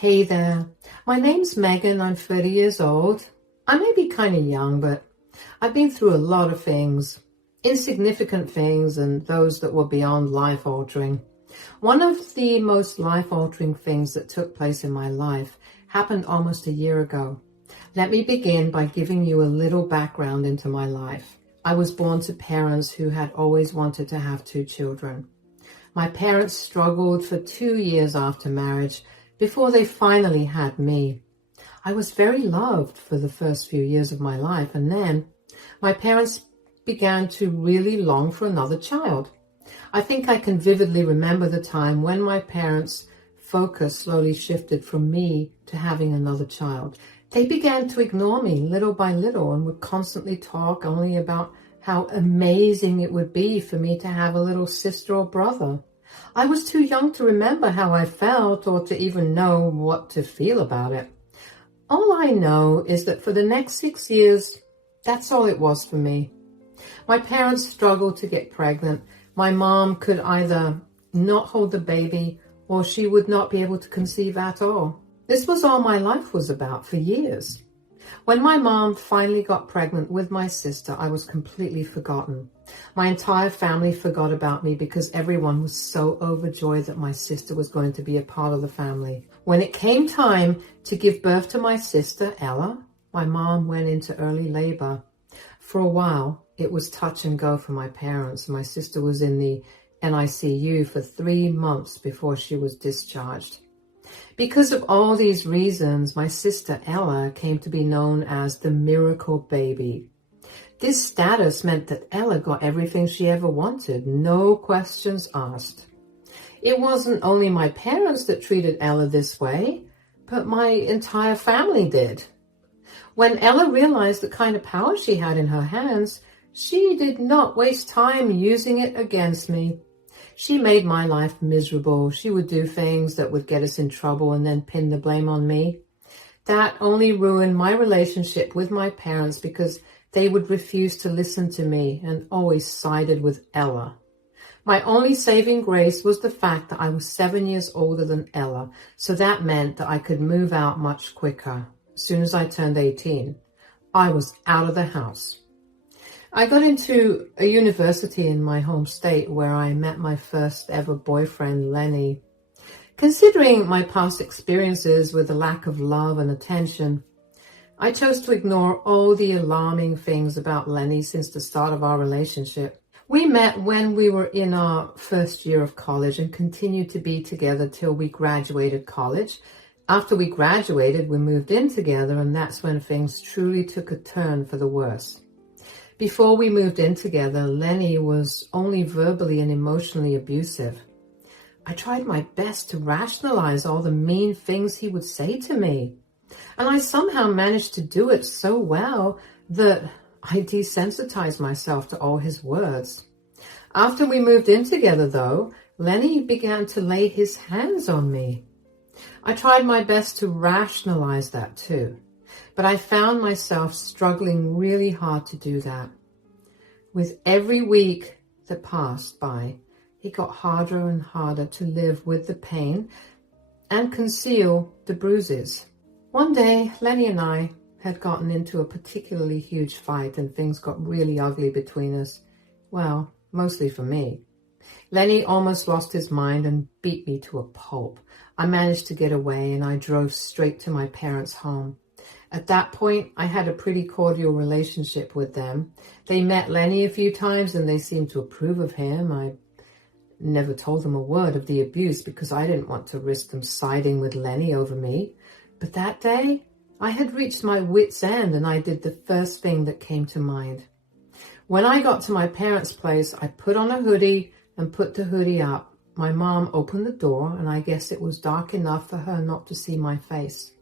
Hey there, my name's Megan, I'm 30 years old. I may be kind of young, but I've been through a lot of things, insignificant things and those that were beyond life-altering. One of the most life-altering things that took place in my life happened almost a year ago. Let me begin by giving you a little background into my life. I was born to parents who had always wanted to have 2 children. My parents struggled for 2 years after marriage before they finally had me. I was very loved for the first few years of my life, and then my parents began to really long for another child. I think I can vividly remember the time when my parents' focus slowly shifted from me to having another child. They began to ignore me little by little and would constantly talk only about how amazing it would be for me to have a little sister or brother. I was too young to remember how I felt or to even know what to feel about it. All I know is that for the next 6 years, that's all it was for me. My parents struggled to get pregnant. My mom could either not hold the baby or she would not be able to conceive at all. This was all my life was about for years. When my mom finally got pregnant with my sister, I was completely forgotten. My entire family forgot about me because everyone was so overjoyed that my sister was going to be a part of the family. When it came time to give birth to my sister, Ella, my mom went into early labor. For a while, it was touch and go for my parents. My sister was in the NICU for 3 months before she was discharged. Because of all these reasons, my sister Ella came to be known as the miracle baby. This status meant that Ella got everything she ever wanted, no questions asked. It wasn't only my parents that treated Ella this way, but my entire family did. When Ella realized the kind of power she had in her hands, she did not waste time using it against me. She made my life miserable. She would do things that would get us in trouble and then pin the blame on me. That only ruined my relationship with my parents because they would refuse to listen to me and always sided with Ella. My only saving grace was the fact that I was 7 years older than Ella, so that meant that I could move out much quicker. As soon as I turned 18, I was out of the house. I got into a university in my home state where I met my first ever boyfriend, Lenny. Considering my past experiences with the lack of love and attention, I chose to ignore all the alarming things about Lenny since the start of our relationship. We met when we were in our first year of college and continued to be together till we graduated college. After we graduated, we moved in together, and that's when things truly took a turn for the worse. Before we moved in together, Lenny was only verbally and emotionally abusive. I tried my best to rationalize all the mean things he would say to me, and I somehow managed to do it so well that I desensitized myself to all his words. After we moved in together, though, Lenny began to lay his hands on me. I tried my best to rationalize that too, but I found myself struggling really hard to do that. With every week that passed by, it got harder and harder to live with the pain and conceal the bruises. One day, Lenny and I had gotten into a particularly huge fight and things got really ugly between us. Well, mostly for me. Lenny almost lost his mind and beat me to a pulp. I managed to get away and I drove straight to my parents' home. At that point, I had a pretty cordial relationship with them. They met Lenny a few times and they seemed to approve of him. I never told them a word of the abuse because I didn't want to risk them siding with Lenny over me. But that day, I had reached my wit's end and I did the first thing that came to mind. When I got to my parents' place, I put on a hoodie and put the hoodie up. My mom opened the door and I guess it was dark enough for her not to see my face.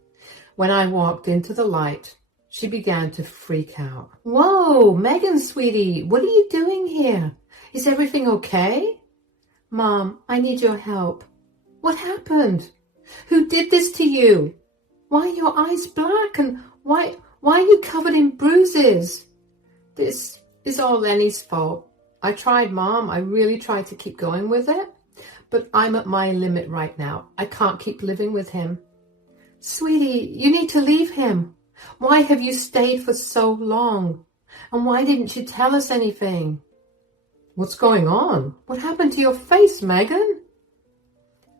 When I walked into the light, she began to freak out. "Whoa, Megan, sweetie, what are you doing here? Is everything okay?" "Mom, I need your help." "What happened? Who did this to you? Why are your eyes black and why are you covered in bruises?" "This is all Lenny's fault. I tried, Mom. I really tried to keep going with it, but I'm at my limit right now. I can't keep living with him." Sweetie, you need to leave him. Why have you stayed for so long? And why didn't you tell us anything? What's going on? What happened to your face, Megan?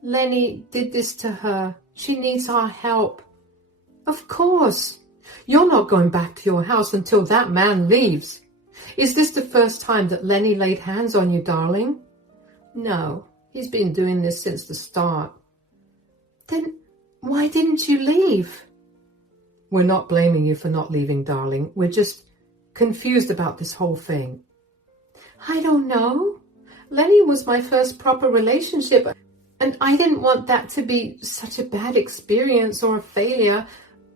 Lenny did this to her. She needs our help. Of course. You're not going back to your house until that man leaves. Is this the first time that Lenny laid hands on you, darling? No, he's been doing this since the start. Then why didn't you leave? We're not blaming you for not leaving, darling. We're just confused about this whole thing. I don't know. Lenny was my first proper relationship, and I didn't want that to be such a bad experience or a failure.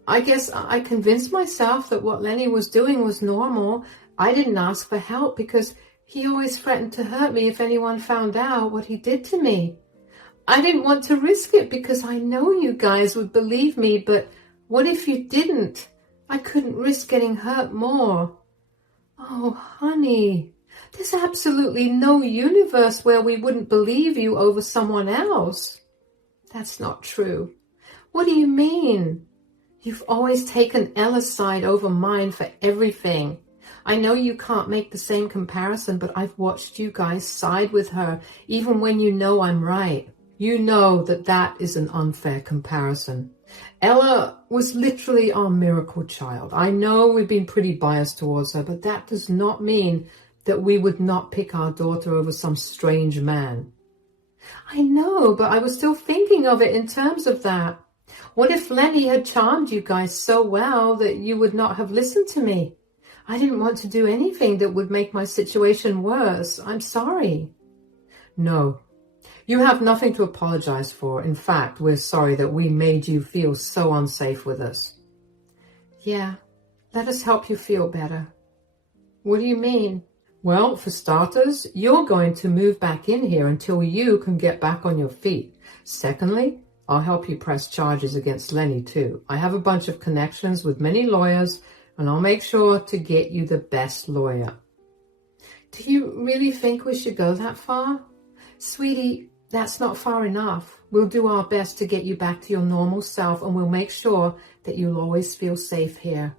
I guess I convinced myself that what Lenny was doing was normal. I didn't ask for help because he always threatened to hurt me if anyone found out what he did to me. I didn't want to risk it because I know you guys would believe me, but what if you didn't? I couldn't risk getting hurt more. Oh, honey, there's absolutely no universe where we wouldn't believe you over someone else. That's not true. What do you mean? You've always taken Ella's side over mine for everything. I know you can't make the same comparison, but I've watched you guys side with her, even when you know I'm right. You know that that is an unfair comparison. Ella was literally our miracle child. I know we've been pretty biased towards her, but that does not mean that we would not pick our daughter over some strange man. I know, but I was still thinking of it in terms of that. What if Lenny had charmed you guys so well that you would not have listened to me? I didn't want to do anything that would make my situation worse. I'm sorry. No, you have nothing to apologize for. In fact, we're sorry that we made you feel so unsafe with us. Yeah, let us help you feel better. What do you mean? Well, for starters, you're going to move back in here until you can get back on your feet. Secondly, I'll help you press charges against Lenny too. I have a bunch of connections with many lawyers, and I'll make sure to get you the best lawyer. Do you really think we should go that far? Sweetie, that's not far enough. We'll do our best to get you back to your normal self, and we'll make sure that you'll always feel safe here.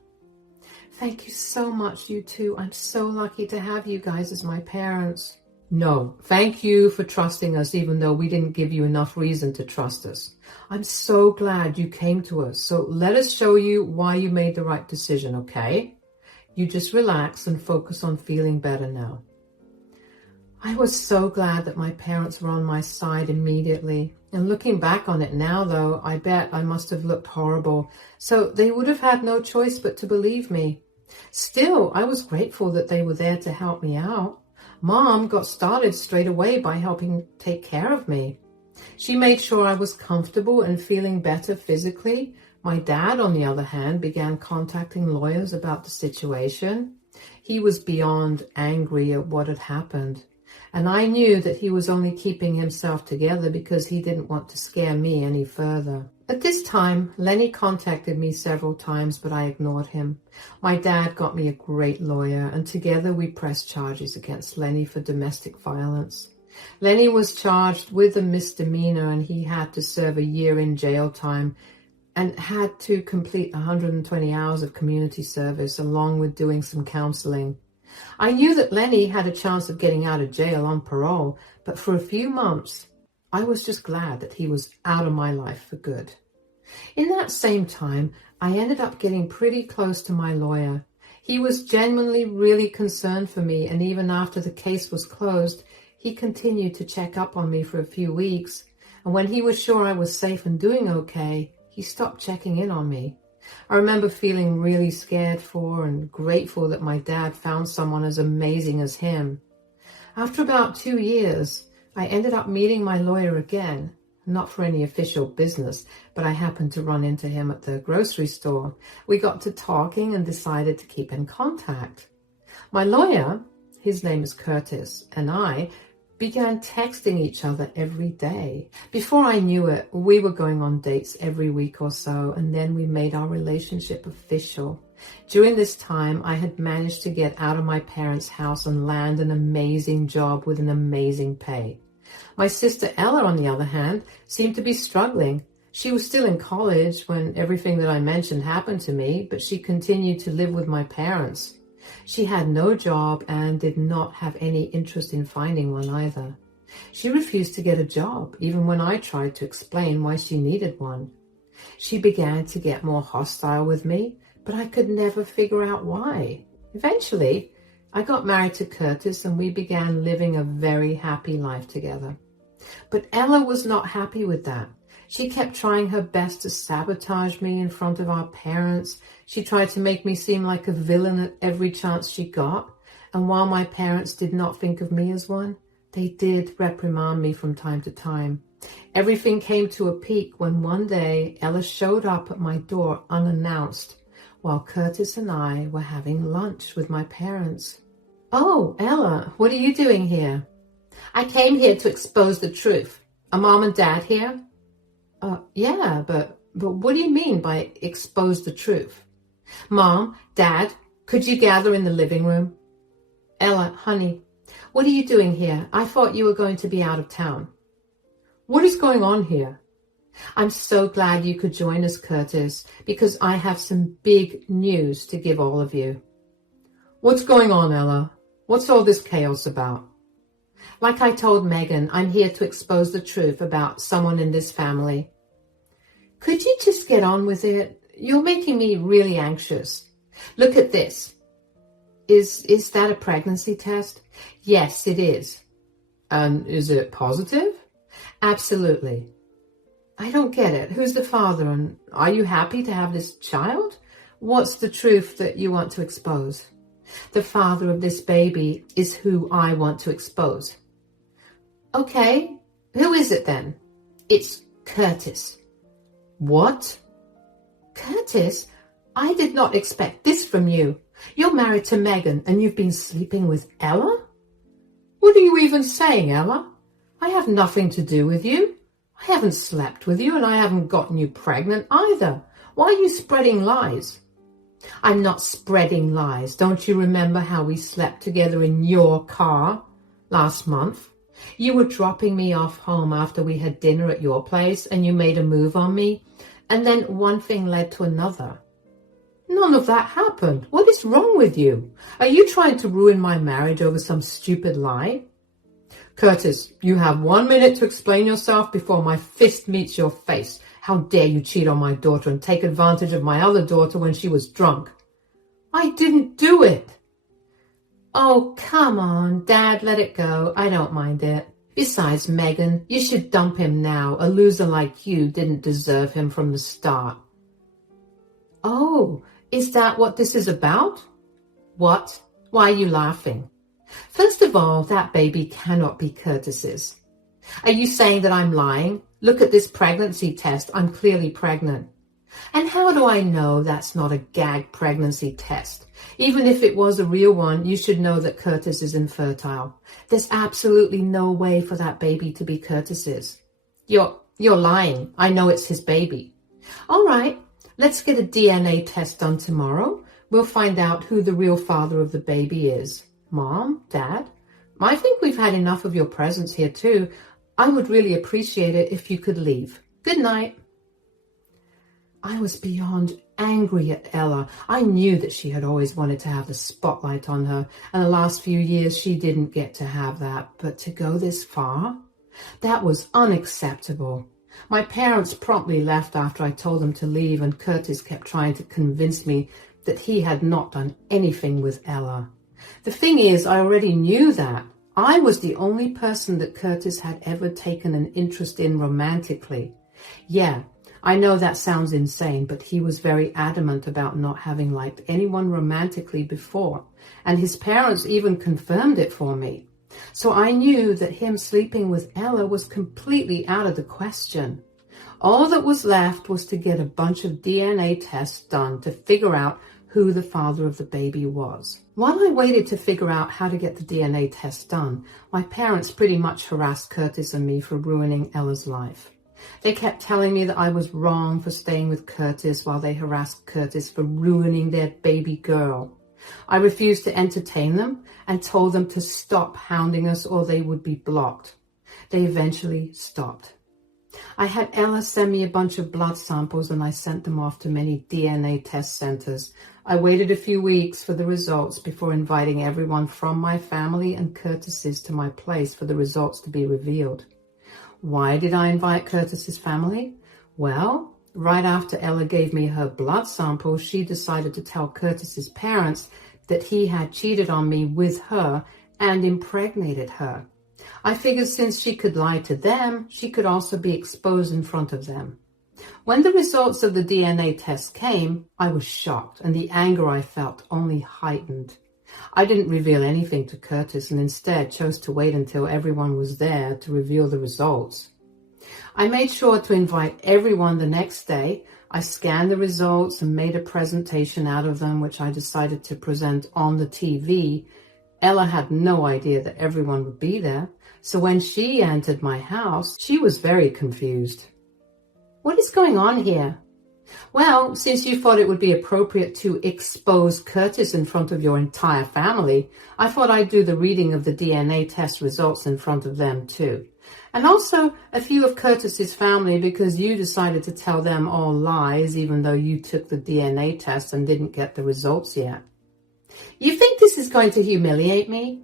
Thank you so much, you two. I'm so lucky to have you guys as my parents. No, thank you for trusting us, even though we didn't give you enough reason to trust us. I'm so glad you came to us. So let us show you why you made the right decision, okay? You just relax and focus on feeling better now. I was so glad that my parents were on my side immediately. And looking back on it now, though, I bet I must have looked horrible. So they would have had no choice but to believe me. Still, I was grateful that they were there to help me out. Mom got started straight away by helping take care of me. She made sure I was comfortable and feeling better physically. My dad, on the other hand, began contacting lawyers about the situation. He was beyond angry at what had happened. And I knew that he was only keeping himself together because he didn't want to scare me any further. At this time, Lenny contacted me several times, but I ignored him. My dad got me a great lawyer, and together we pressed charges against Lenny for domestic violence. Lenny was charged with a misdemeanor, and he had to serve a year in jail time and had to complete 120 hours of community service along with doing some counseling. I knew that Lenny had a chance of getting out of jail on parole, but for a few months, I was just glad that he was out of my life for good. In that same time, I ended up getting pretty close to my lawyer. He was genuinely really concerned for me, and even after the case was closed, he continued to check up on me for a few weeks. And when he was sure I was safe and doing okay, he stopped checking in on me. I remember feeling really scared for and grateful that my dad found someone as amazing as him. After about 2 years, I ended up meeting my lawyer again, not for any official business, but I happened to run into him at the grocery store. We got to talking and decided to keep in contact. My lawyer, his name is Curtis, and I began texting each other every day. Before I knew it, we were going on dates every week or so, and then we made our relationship official. During this time, I had managed to get out of my parents' house and land an amazing job with an amazing pay. My sister Ella, on the other hand, seemed to be struggling. She was still in college when everything that I mentioned happened to me, but she continued to live with my parents. She had no job and did not have any interest in finding one either. She refused to get a job, even when I tried to explain why she needed one. She began to get more hostile with me, but I could never figure out why. Eventually, I got married to Curtis and we began living a very happy life together. But Ella was not happy with that. She kept trying her best to sabotage me in front of our parents. She tried to make me seem like a villain at every chance she got. And while my parents did not think of me as one, they did reprimand me from time to time. Everything came to a peak when one day Ella showed up at my door unannounced while Curtis and I were having lunch with my parents. "Oh, Ella, what are you doing here?" "I came here to expose the truth. Are Mom and Dad here?" Yeah, but what do you mean by expose the truth?" "Mom, Dad, could you gather in the living room?" "Ella, honey, what are you doing here? I thought you were going to be out of town." "What is going on here?" "I'm so glad you could join us, Curtis, because I have some big news to give all of you." "What's going on, Ella? What's all this chaos about?" "Like I told Megan, I'm here to expose the truth about someone in this family." "Could you just get on with it? You're making me really anxious. Look at this." Is that a pregnancy test?" "Yes, it is." "And is it positive?" "Absolutely." "I don't get it. Who's the father, and are you happy to have this child? What's the truth that you want to expose?" "The father of this baby is who I want to expose." "Okay, who is it then?" "It's Curtis." "What?" "Curtis, I did not expect this from you. You're married to Megan and you've been sleeping with Ella?" "What are you even saying, Ella? I have nothing to do with you. I haven't slept with you and I haven't gotten you pregnant either. Why are you spreading lies?" "I'm not spreading lies. Don't you remember how we slept together in your car last month? You were dropping me off home after we had dinner at your place and you made a move on me, and then one thing led to another." "None of that happened. What is wrong with you? Are you trying to ruin my marriage over some stupid lie?" "Curtis, you have 1 minute to explain yourself before my fist meets your face. How dare you cheat on my daughter and take advantage of my other daughter when she was drunk?" "I didn't do it." "Oh, come on, Dad, let it go. I don't mind it. Besides, Megan, you should dump him now. A loser like you didn't deserve him from the start." "Oh, is that what this is about?" "What? Why are you laughing?" "First of all, that baby cannot be Curtis's." "Are you saying that I'm lying? Look at this pregnancy test. I'm clearly pregnant." "And how do I know that's not a gag pregnancy test? Even if it was a real one, you should know that Curtis is infertile. There's absolutely no way for that baby to be Curtis's." You're lying. I know it's his baby." "All right, let's get a DNA test done tomorrow. We'll find out who the real father of the baby is. Mom, Dad, I think we've had enough of your presence here too. I would really appreciate it if you could leave. Good night." I was beyond angry at Ella. I knew that she had always wanted to have the spotlight on her, and the last few years she didn't get to have that. But to go this far? That was unacceptable. My parents promptly left after I told them to leave, and Curtis kept trying to convince me that he had not done anything with Ella. The thing is, I already knew that. I was the only person that Curtis had ever taken an interest in romantically. Yeah, I know that sounds insane, but he was very adamant about not having liked anyone romantically before, and his parents even confirmed it for me. So I knew that him sleeping with Ella was completely out of the question. All that was left was to get a bunch of DNA tests done to figure out who the father of the baby was. While I waited to figure out how to get the DNA test done, my parents pretty much harassed Curtis and me for ruining Ella's life. They kept telling me that I was wrong for staying with Curtis while they harassed Curtis for ruining their baby girl. I refused to entertain them and told them to stop hounding us or they would be blocked. They eventually stopped. I had Ella send me a bunch of blood samples and I sent them off to many DNA test centers. I waited a few weeks for the results before inviting everyone from my family and Curtis's to my place for the results to be revealed. Why did I invite Curtis's family? Well, right after Ella gave me her blood sample, she decided to tell Curtis's parents that he had cheated on me with her and impregnated her. I figured since she could lie to them, she could also be exposed in front of them. When the results of the DNA test came, I was shocked, and the anger I felt only heightened. I didn't reveal anything to Curtis and instead chose to wait until everyone was there to reveal the results. I made sure to invite everyone the next day. I scanned the results and made a presentation out of them, which I decided to present on the TV. Ella had no idea that everyone would be there, so when she entered my house, she was very confused. What is going on here? Well, since you thought it would be appropriate to expose Curtis in front of your entire family, I thought I'd do the reading of the DNA test results in front of them too. And also a few of Curtis's family, because you decided to tell them all lies even though you took the DNA test and didn't get the results yet. You think this is going to humiliate me?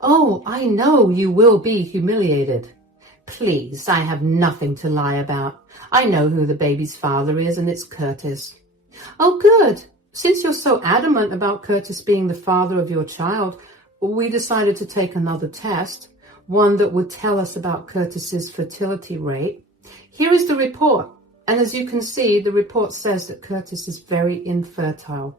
Oh, I know you will be humiliated. Please, I have nothing to lie about. I know who the baby's father is, and it's Curtis. Oh, good. Since you're so adamant about Curtis being the father of your child, we decided to take another test, one that would tell us about Curtis's fertility rate. Here is the report, and as you can see, the report says that Curtis is very infertile.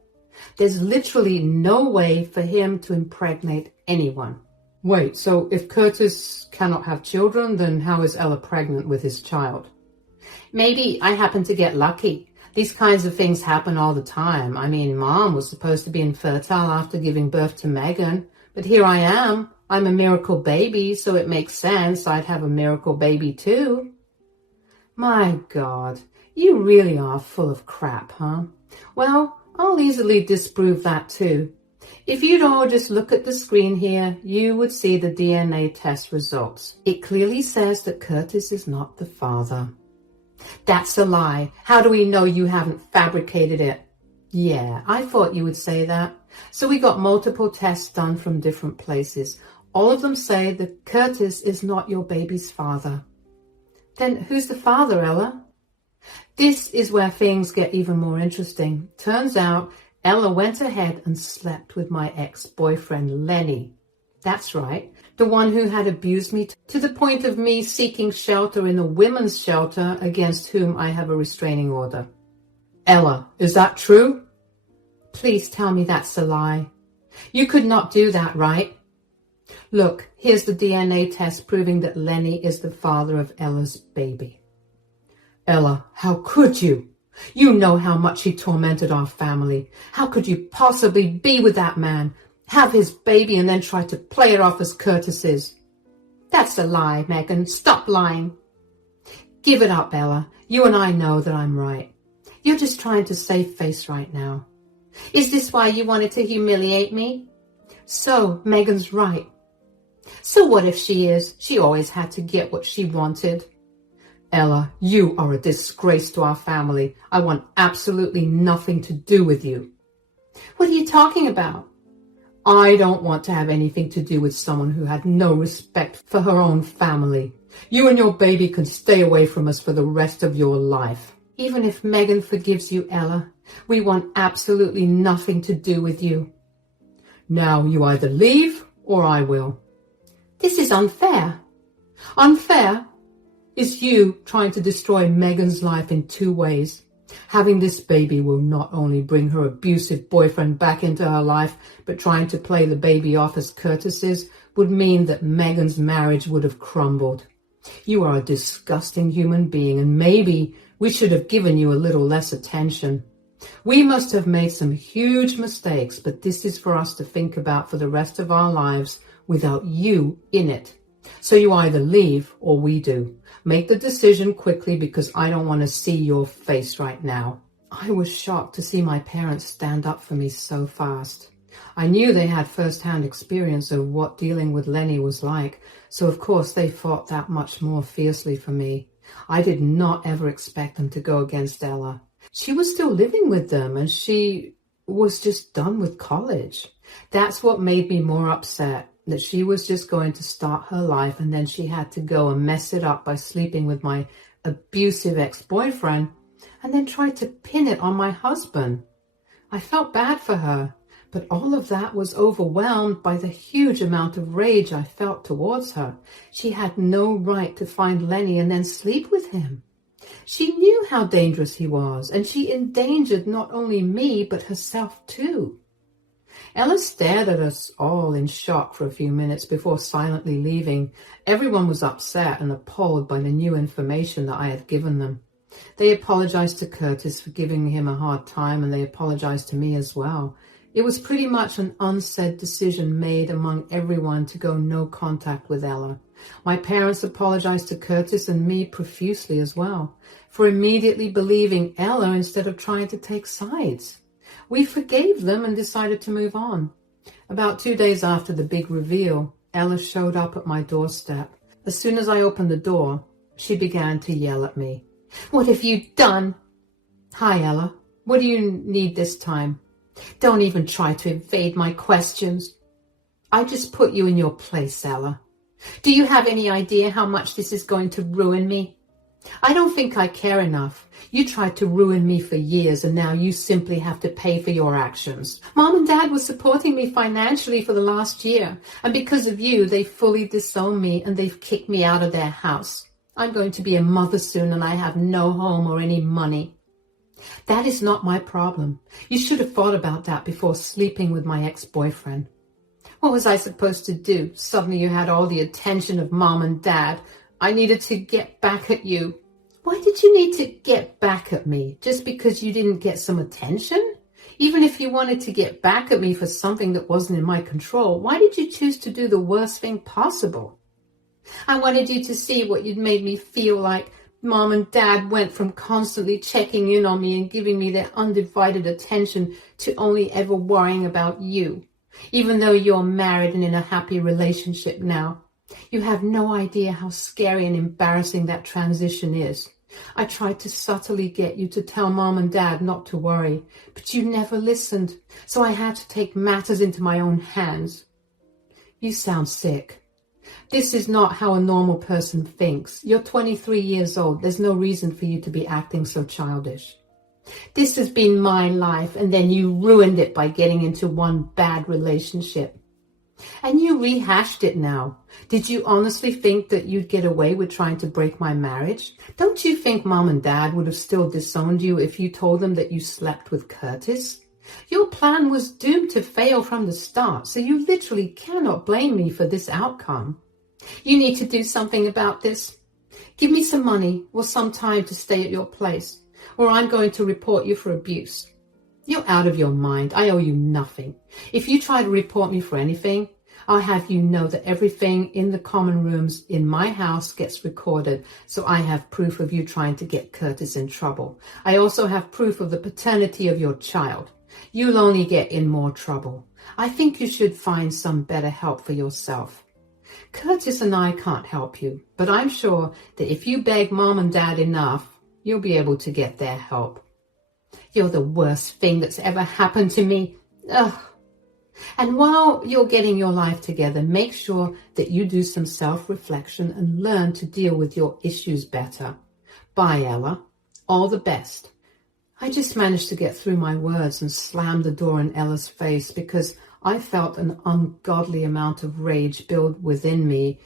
There's literally no way for him to impregnate anyone. Wait, so if Curtis cannot have children, then how is Ella pregnant with his child? Maybe I happen to get lucky. These kinds of things happen all the time. I mean, Mom was supposed to be infertile after giving birth to Megan, but here I am. I'm a miracle baby, so it makes sense I'd have a miracle baby too. My God, you really are full of crap, huh? Well, I'll easily disprove that too. If you'd all just look at the screen here, you would see the DNA test results. It clearly says that Curtis is not the father. That's a lie. How do we know you haven't fabricated it? Yeah, I thought you would say that. So we got multiple tests done from different places. All of them say that Curtis is not your baby's father. Then who's the father, Ella? This is where things get even more interesting. Turns out Ella went ahead and slept with my ex-boyfriend, Lenny. That's right, the one who had abused me to the point of me seeking shelter in a women's shelter against whom I have a restraining order. Ella, is that true? Please tell me that's a lie. You could not do that, right? Look, here's the DNA test proving that Lenny is the father of Ella's baby. Ella, how could you? You know how much he tormented our family. How could you possibly be with that man, have his baby, and then try to play it off as Curtis's? That's a lie, Megan. Stop lying. Give it up, Ella. You and I know that I'm right. You're just trying to save face right now. Is this why you wanted to humiliate me? So, Megan's right. So what if she is? She always had to get what she wanted. Ella, you are a disgrace to our family. I want absolutely nothing to do with you. What are you talking about? I don't want to have anything to do with someone who had no respect for her own family. You and your baby can stay away from us for the rest of your life. Even if Megan forgives you, Ella, we want absolutely nothing to do with you. Now you either leave or I will. This is unfair. Unfair is you trying to destroy Megan's life in two ways. Having this baby will not only bring her abusive boyfriend back into her life, but trying to play the baby off as Curtis's would mean that Megan's marriage would have crumbled. You are a disgusting human being, and maybe we should have given you a little less attention. We must have made some huge mistakes, but this is for us to think about for the rest of our lives without you in it. So you either leave or we do. Make the decision quickly because I don't want to see your face right now. I was shocked to see my parents stand up for me so fast. I knew they had first-hand experience of what dealing with Lenny was like, so of course they fought that much more fiercely for me. I did not ever expect them to go against Ella. She was still living with them and she was just done with college. That's what made me more upset, that she was just going to start her life and then she had to go and mess it up by sleeping with my abusive ex-boyfriend and then try to pin it on my husband. I felt bad for her, but all of that was overwhelmed by the huge amount of rage I felt towards her. She had no right to find Lenny and then sleep with him. She knew how dangerous he was, and she endangered not only me, but herself too. Ella stared at us all in shock for a few minutes before silently leaving. Everyone was upset and appalled by the new information that I had given them. They apologized to Curtis for giving him a hard time, and they apologized to me as well. It was pretty much an unsaid decision made among everyone to go no contact with Ella. My parents apologized to Curtis and me profusely as well for immediately believing Ella instead of trying to take sides. We forgave them and decided to move on. About 2 days after the big reveal, Ella showed up at my doorstep. As soon as I opened the door, she began to yell at me. "What have you done?" "Hi, Ella. What do you need this time?" "Don't even try to evade my questions." "I just put you in your place, Ella." "Do you have any idea how much this is going to ruin me?" "I don't think I care enough. You tried to ruin me for years and now you simply have to pay for your actions. Mom and Dad were supporting me financially for the last year, and because of you, they fully disowned me and they've kicked me out of their house. I'm going to be a mother soon and I have no home or any money." "That is not my problem. You should have thought about that before sleeping with my ex-boyfriend." "What was I supposed to do? Suddenly you had all the attention of Mom and Dad. I needed to get back at you." "Why did you need to get back at me? Just because you didn't get some attention? Even if you wanted to get back at me for something that wasn't in my control, why did you choose to do the worst thing possible?" "I wanted you to see what you'd made me feel like. Mom and Dad went from constantly checking in on me and giving me their undivided attention to only ever worrying about you. Even though you're married and in a happy relationship now. You have no idea how scary and embarrassing that transition is. I tried to subtly get you to tell Mom and Dad not to worry, but you never listened, so I had to take matters into my own hands." "You sound sick. This is not how a normal person thinks. You're 23 years old. There's no reason for you to be acting so childish." "This has been my life, and then you ruined it by getting into one bad relationship. And you rehashed it now. Did you honestly think that you'd get away with trying to break my marriage? Don't you think Mom and Dad would have still disowned you if you told them that you slept with Curtis? Your plan was doomed to fail from the start, so you literally cannot blame me for this outcome. You need to do something about this. Give me some money or some time to stay at your place, or I'm going to report you for abuse." "You're out of your mind. I owe you nothing. If you try to report me for anything, I'll have you know that everything in the common rooms in my house gets recorded, so I have proof of you trying to get Curtis in trouble. I also have proof of the paternity of your child. You'll only get in more trouble. I think you should find some better help for yourself. Curtis and I can't help you, but I'm sure that if you beg Mom and Dad enough, you'll be able to get their help. You're the worst thing that's ever happened to me. Ugh. And while you're getting your life together, make sure that you do some self-reflection and learn to deal with your issues better. Bye, Ella. All the best." I just managed to get through my words and slammed the door in Ella's face because I felt an ungodly amount of rage build within me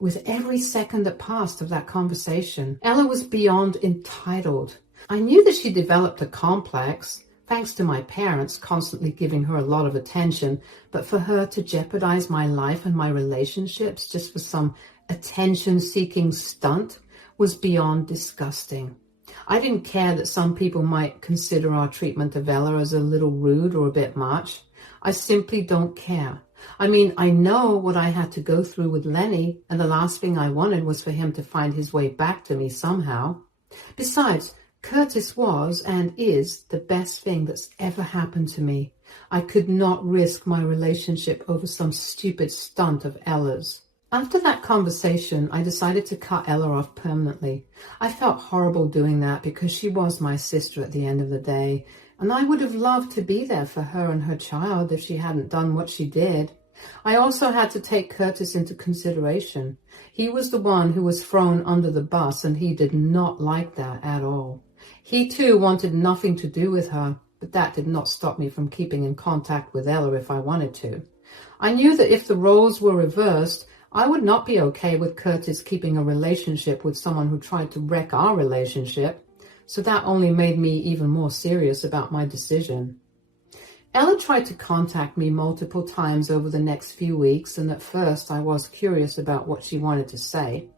with every second that passed of that conversation. Ella was beyond entitled. I knew that she developed a complex, thanks to my parents constantly giving her a lot of attention, but for her to jeopardize my life and my relationships just for some attention-seeking stunt was beyond disgusting. I didn't care that some people might consider our treatment of Ella as a little rude or a bit much. I simply don't care. I mean, I know what I had to go through with Lenny, and the last thing I wanted was for him to find his way back to me somehow. Besides, Curtis was and is the best thing that's ever happened to me. I could not risk my relationship over some stupid stunt of Ella's. After that conversation, I decided to cut Ella off permanently. I felt horrible doing that because she was my sister at the end of the day, and I would have loved to be there for her and her child if she hadn't done what she did. I also had to take Curtis into consideration. He was the one who was thrown under the bus, and he did not like that at all. He too wanted nothing to do with her, but that did not stop me from keeping in contact with Ella if I wanted to. I knew that if the roles were reversed, I would not be okay with Curtis keeping a relationship with someone who tried to wreck our relationship, so that only made me even more serious about my decision. Ella tried to contact me multiple times over the next few weeks, and at first I was curious about what she wanted to say.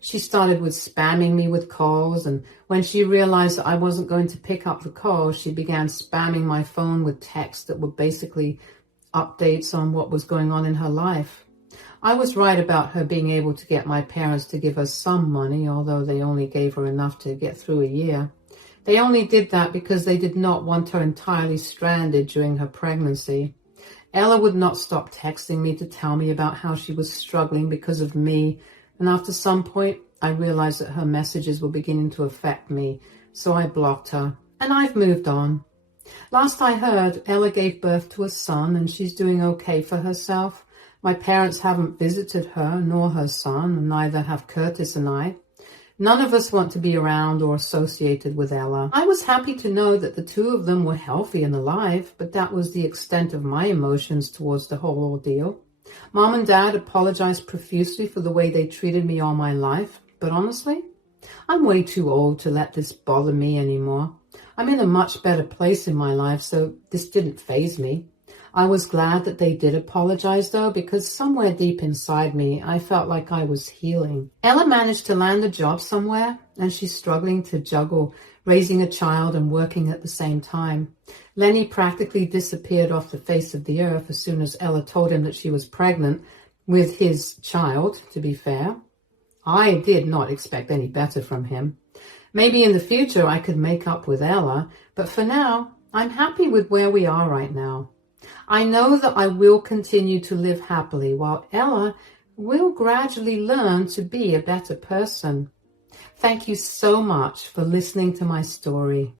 She started with spamming me with calls, and when she realized that I wasn't going to pick up the call, she began spamming my phone with texts that were basically updates on what was going on in her life. I was right about her being able to get my parents to give her some money, although they only gave her enough to get through a year. They only did that because they did not want her entirely stranded during her pregnancy. Ella would not stop texting me to tell me about how she was struggling because of me, and after some point, I realized that her messages were beginning to affect me, so I blocked her, and I've moved on. Last I heard, Ella gave birth to a son, and she's doing okay for herself. My parents haven't visited her, nor her son, and neither have Curtis and I. None of us want to be around or associated with Ella. I was happy to know that the two of them were healthy and alive, but that was the extent of my emotions towards the whole ordeal. Mom and Dad apologized profusely for the way they treated me all my life, but honestly, I'm way too old to let this bother me anymore. I'm in a much better place in my life, so this didn't faze me. I was glad that they did apologize, though, because somewhere deep inside me, I felt like I was healing. Ella managed to land a job somewhere, and she's struggling to juggle raising a child and working at the same time. Lenny practically disappeared off the face of the earth as soon as Ella told him that she was pregnant with his child, to be fair. I did not expect any better from him. Maybe in the future I could make up with Ella, but for now, I'm happy with where we are right now. I know that I will continue to live happily while Ella will gradually learn to be a better person. Thank you so much for listening to my story.